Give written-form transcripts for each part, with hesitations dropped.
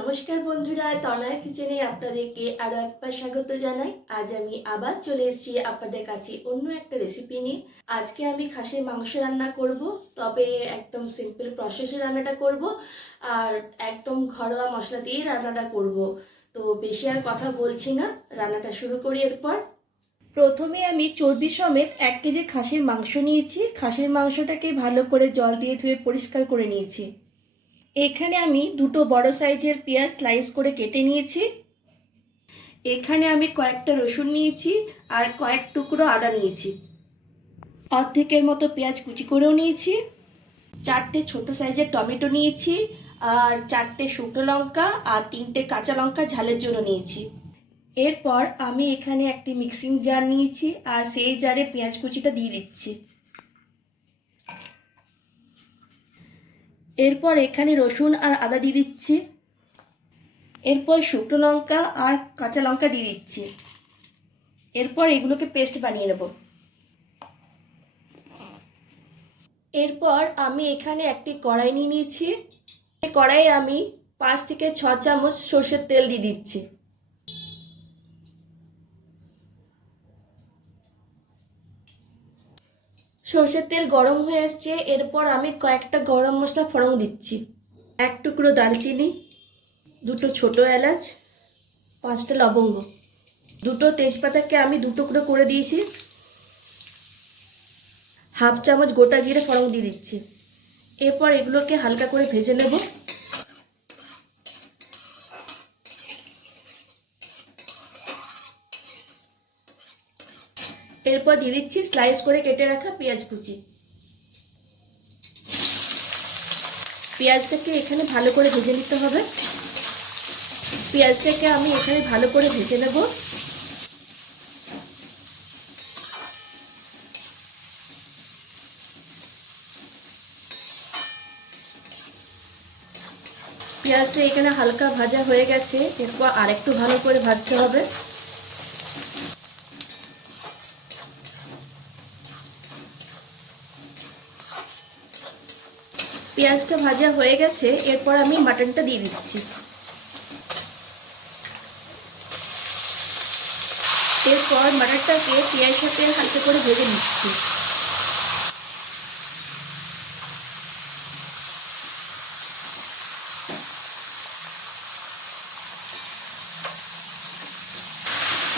নমস্কার বন্ধুরা, তনয়া কিচেনে আপনাদেরকে আরও একবার স্বাগত জানাই। আজ আমি আবার চলে এসেছি আপনাদের কাছে অন্য একটা রেসিপি নিয়ে। আজকে আমি খাসির মাংস রান্না করব, তবে একদম সিম্পল প্রসেসে রান্নাটা করব আর একদম ঘরোয়া মশলা দিয়ে রান্নাটা করব। তো বেশি আর কথা বলছি না, রান্নাটা শুরু করি। এরপর প্রথমে আমি চর্বি সমেত 1 কেজি খাসির মাংস নিয়েছি। খাসির মাংসটাকে ভালো করে জল দিয়ে ধুয়ে পরিষ্কার করে নিয়েছি। এখানে আমি দুটো বড় সাইজের পেঁয়াজ স্লাইস করে কেটে নিয়েছি। এখানে আমি কয়েকটা রসুন নিয়েছি আর কয়েক টুকরো আদা নিয়েছি। অর্ধেকের মতো পেঁয়াজ কুচি করেও নিয়েছি। 4টে ছোট সাইজের টমেটো নিয়েছি আর 4টে শুকনো লঙ্কা আর 3টে কাঁচা লঙ্কা ঝালের জন্য নিয়েছি। এরপর আমি এখানে একটি মিক্সিং জার নিয়েছি আর সেই জারে পেঁয়াজ কুচিটা দিয়ে দিচ্ছি। এরপর এখানে রসুন আর আদা দিয়ে দিচ্ছি। এরপর শুকনো লঙ্কা আর কাঁচা লঙ্কা দিয়ে দিচ্ছি। এরপর এগুলোকে পেস্ট বানিয়ে নেব। এরপর আমি এখানে একটি কড়াই নিয়ে নিয়েছি। এই কড়াইয়ে আমি 5 থেকে 6 চামচ সর্ষের তেল দিয়ে দিচ্ছি। সর্ষের তেল গরম হয়ে আসছে। এরপর আমি কয়েকটা গরম মশলা ফোড়ন দিচ্ছি। 1 টুকরো দারচিনি, 2টো ছোট এলাচ, 5টা লবঙ্গ, 2টো তেজপাতাকে আমি 2 টুকরো করে দিয়েছি। হাফ চামচ গোটা জিরে ফোড়ন দিয়ে দিচ্ছি। এরপর এগুলোকে হালকা করে ভেজে নেব। এরপর দিয়ে দিচ্ছি স্লাইস করে কেটে রাখা পেঁয়াজ কুচি। পেঁয়াজটাকে এখানে ভালো করে ভেজে নিতে হবে। পেঁয়াজটাকে আমি এখানে ভালো করে ভেজে নেব। পেঁয়াজটা এখানে হালকা ভাজা হয়ে গেছে। এরপর আরেকটু ভালো করে ভাজতে হবে। পেঁয়াজটা ভাজা হয়ে গেছে। এরপর আমি মাটনটা দিয়ে দিচ্ছি। এরপর মাটনটাকে পেঁয়াজের সাথে হালকা করে ভেজে নিচ্ছি।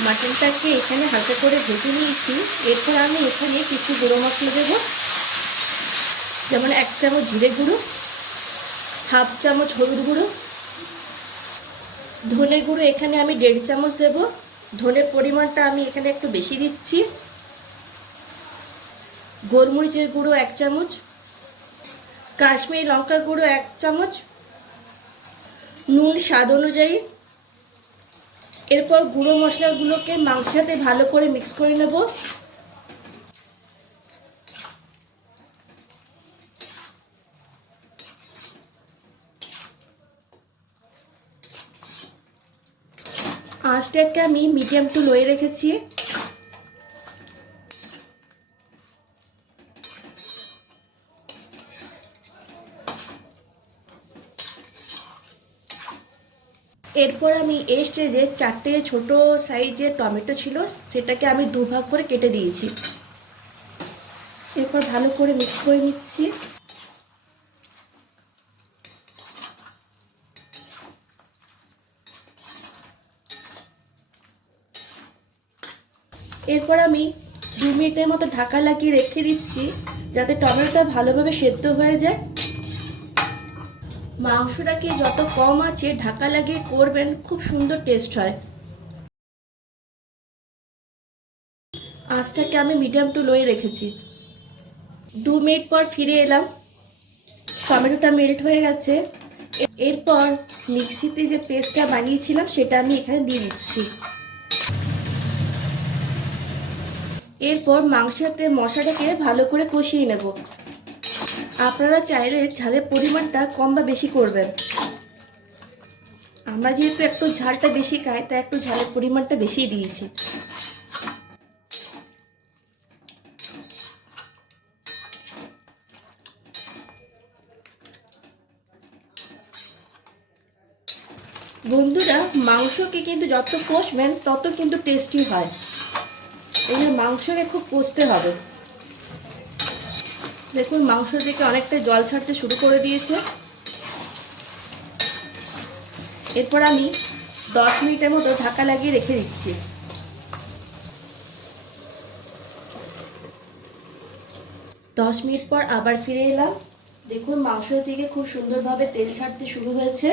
মাটনটাকে এখানে হালকা করে ভেজে নিয়েছি। এরপর আমি এখানে কিছু গুঁড়ো মশলা দেবো, যেমন 1 চামচ জিরে গুঁড়ো, হাফ চামচ হলুদ গুঁড়ো, ধনে গুঁড়ো এখানে আমি 1.5 চামচ দেবো। ধনের পরিমাণটা আমি এখানে একটু বেশি দিচ্ছি। গোলমরিচের গুঁড়ো 1 চামচ, কাশ্মীরি লঙ্কা গুঁড়ো 1 চামচ, নুন স্বাদ অনুযায়ী। এরপর গুঁড়ো মশলাগুলোকে মাংসের সাথে ভালো করে মিক্স করে নেব। আঁচটাকে আমি মিডিয়াম টু লোয়ে রেখেছি। এরপর আমি এই স্টেজে 4টে ছোট সাইজের টমেটো ছিল, সেটাকে আমি 2 ভাগ করে কেটে দিয়েছি। এরপর ভালো করে মিক্স করে নিচ্ছি। এরপর আমি 2 মিনিটের মতো ঢাকা লাগিয়ে রেখে দিচ্ছি, যাতে টমেটোটা ভালোভাবে সেদ্ধ হয়ে যায়। মাংসটাকে যত কম আছে ঢাকা লাগিয়ে করবেন, খুব সুন্দর টেস্ট হয়। আঁচটাকে আমি মিডিয়াম টু লোয়ে রেখেছি। 2 মিনিট পর ফিরে এলাম। টমেটোটা মেল্ট হয়ে গেছে। এরপর মিক্সিতে যে পেস্টটা বানিয়েছিলাম সেটা আমি এখানে দিয়ে দিচ্ছি। এরপর মাংসের সাথে মশলাটাকে ভালো করে কষিয়ে নেব। আপনারা চাইলে ঝালের পরিমাণটা কম বা বেশি করবেন। আমরা যেহেতু একটু ঝালটা বেশি খাই, তাই একটু ঝালের পরিমাণটা বেশি দিয়েছি। বন্ধুরা, মাংসকে কিন্তু যত কষবেন তত কিন্তু টেস্টি হয়। এই যে মাংসকে খুব কষতে হবে। দেখুন মাংস থেকে অনেকটা জল ছাড়তে শুরু করে দিয়েছে। এরপর আমি 10 মিনিটের মতো ঢাকা লাগিয়ে রেখে দিচ্ছি। 10 মিনিট পর আবার ফিরে এলাম। দেখুন মাংস থেকে খুব সুন্দরভাবে তেল ছাড়তে শুরু হয়েছে।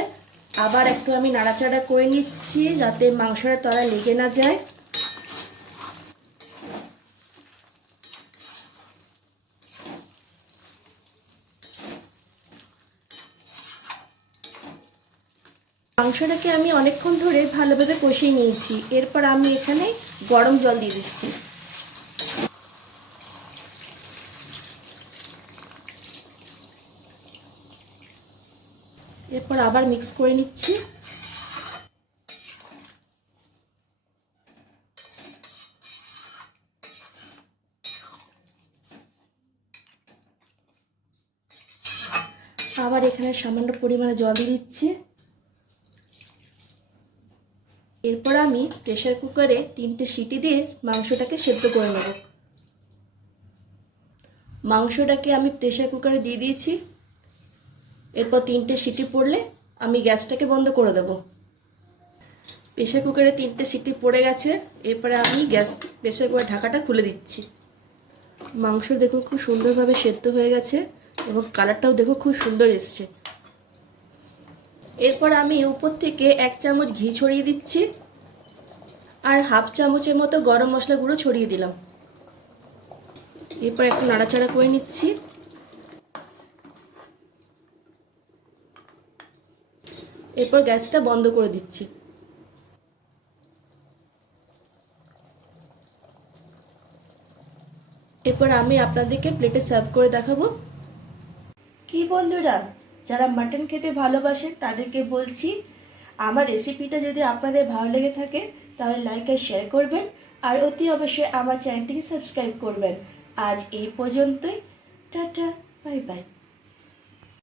আবার একটু আমি নাড়াচাড়া করে নিচ্ছি যাতে মাংসের তলায় লেগে না যায়। মাংসটাকে আমি অনেকক্ষণ ধরে ভালোভাবে কষিয়ে নিয়েছি। এরপর আমি এখানে গরম জল দিয়ে দিচ্ছি। এরপর আবার মিক্স করে নিচ্ছি। আবার এখানে সামান্য পরিমাণে জল দিয়ে দিচ্ছি। এরপর আমি প্রেসার কুকারে 3টে সিটি দিয়ে মাংসটাকে সেদ্ধ করে নেব। মাংসটাকে আমি প্রেসার কুকারে দিয়ে দিয়েছি। এরপর 3টে সিটি পড়লে আমি গ্যাসটাকে বন্ধ করে দেব। প্রেসার কুকারে 3টে সিটি পড়ে গেছে। এরপরে আমি প্রেসার কুকারের ঢাকাটা খুলে দিচ্ছি। মাংস দেখুন খুব সুন্দরভাবে সেদ্ধ হয়ে গেছে এবং কালারটাও দেখো খুব সুন্দর এসছে। এরপর আমি উপর থেকে 1 চামচ ঘি ছড়িয়ে দিচ্ছি আর হাফ চামচের মতো গরম মশলা গুঁড়ো ছড়িয়ে দিলাম। এরপর একটু নাড়াচাড়া করে নিচ্ছি। এরপর গ্যাসটা বন্ধ করে দিচ্ছি। এরপর আমি আপনাদেরকে প্লেটে সার্ভ করে দেখাবো। কি বন্ধুরা, যারা মাটন খেতে ভালোবাসেন তাদেরকে বলছি, আমার রেসিপিটা যদি আপনাদের ভালো লেগে থাকে তাহলে লাইক আর শেয়ার করবেন আর অতি অবশ্যই আমার চ্যানেলটিকে সাবস্ক্রাইব করবেন। আজ এই পর্যন্তই। Tata, bye bye.